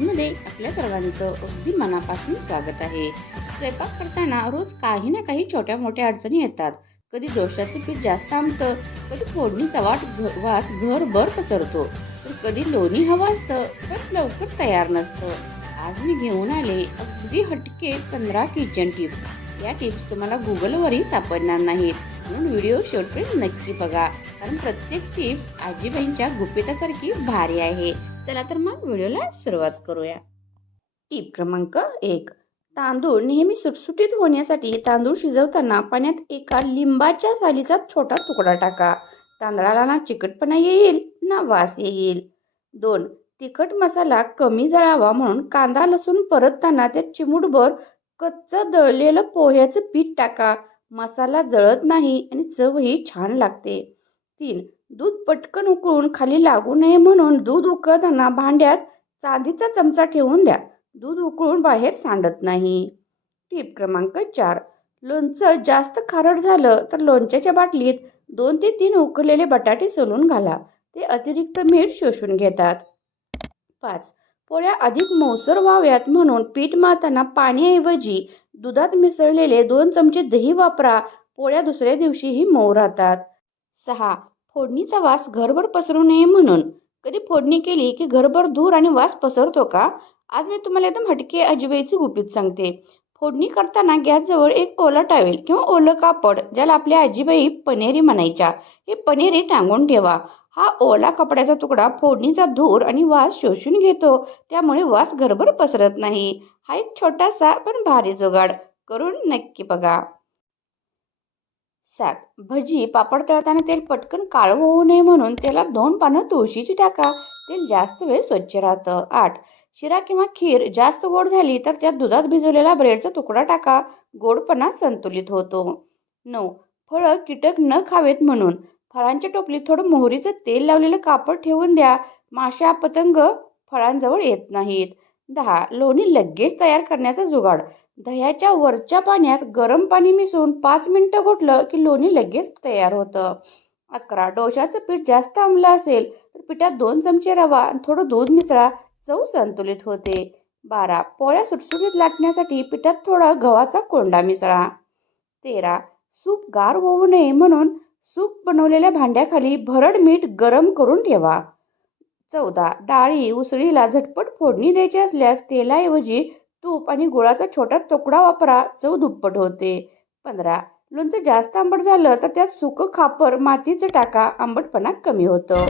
आपल्या सर्वांचं अगदी मनापासून स्वागत आहे. स्वयंपाक करताना रोज काही ना काही छोट्या मोठ्या अडचणी येतात. कधी दोशाचं पीठ जास्त आमतं कधी फोडणीचा वाट घ- वास घरभर पसरतो. तर कधी लोणी हवं असतं पण लवकर तयार नसतं. आज मी घेऊन आले अगदी हटके पंधरा किचन टिप्स या टिप्स तुम्हाला गुगलवरही सापडणार नाहीत. म्हणून व्हिडिओ शेवटपर्यंत नक्की बघा. कारण प्रत्येक टिप्स आजीबाईंच्या गुपितासारखी भारी आहे. चला तर मग व्हिडिओला सुरुवात करूया. टीप क्रमांक एक. तांदूळ नेहमी सुटसुटीत होण्यासाठी तांदूळ शिजवताना पाण्यात एका लिंबाच्या सालीचा छोटा तुकडा टाका. तांदळाला ना चिकटपणा येईल ना वास येईल. दोन. तिखट मसाला कमी जळावा म्हणून कांदा लसूण परतताना त्यात चिमूटभर कच्चं दळलेलं पोह्याचं पीठ टाका. मसाला जळत नाही आणि चवही छान लागते. तीन दूध पटकन उकळून खाली लागू नये म्हणून दूध उकळताना भांड्यात चांदीचा चमचा ठेवून द्या. दूध उकळून बाहेर सांडत नाही. टीप क्रमांक चार. लोणचं जास्त खारट झालं तर लोणच्याच्या बाटलीत दोन ते तीन उकळलेले बटाटे सोलून घाला. ते अतिरिक्त मीठ शोषून घेतात. पाच. पोळ्या अधिक मौसर व्हाव्यात म्हणून पीठ मळताना पाण्याऐवजी दुधात मिसळलेले दोन चमचे दही वापरा. पोळ्या दुसऱ्या दिवशीही मऊ राहतात. सहा. फोडणीचा वास घरभर पसरू नये म्हणून. कधी फोडणी केली की घरभर धूर आणि वास पसरतो का? आज मी तुम्हाला एकदम हटके अजिबाईची गुपित सांगते. फोडणी करताना गॅसजवळ एक ओला टावेल किंवा ओलं कापड ज्याला आपल्या आजीबाई पनेरी म्हणायच्या हे पनेरी टांगून ठेवा. हा ओला कपड्याचा तुकडा फोडणीचा धूर आणि वास शोषून घेतो. त्यामुळे वास घरभर पसरत नाही. हा एक छोटासा पण भारी जुगाड. करून नक्की बघा. सात. भजी पापड तळताना तेल पटकन काळं होऊ नये म्हणून त्याला दोन पानं तुळशीची टाका. तेल जास्त वेळ स्वच्छ राहतं. आठ. शिरा किंवा खीर जास्त गोड झाली तर त्यात दुधात भिजवलेला ब्रेडचा तुकडा टाका. गोडपणा संतुलित होतो. नऊ. फळं कीटक न खावेत म्हणून. फळांच्या टोपलीत थोडं मोहरीचं तेल लावलेलं कापड ठेवून द्या. माशा पतंग फळांजवळ येत नाहीत. दहा. लोणी लगेच तयार करण्याचा जुगाड. दह्याच्या वरच्या पाण्यात गरम पाणी मिसळून पाच मिनटं घोटलं की लोणी लगेच तयार होतं. अकरा डोशाचं पीठ जास्त आंबलं असेल तर पिठात दोन चमचे रवा आणि थोडं दूध मिसळा चव संतुलित होते. बारा पोळ्या सुटसुटीत लाटण्यासाठी पिठात थोडा गव्हाचा कोंडा मिसळा. तेरा सूप गार होऊ नये म्हणून सूप बनवलेल्या भांड्याखाली भरड मीठ गरम करून ठेवा. चौदा डाळी उसळीला झटपट फोडणी द्यायची असल्यास तेलाऐवजी तूप आणि गुळाचा छोटा तुकडा वापरा चव दुप्पट होते. पंधरा लोणचं जास्त आंबट झालं तर त्यात सुकं खापर मातीचं टाका आंबटपणा कमी होतं.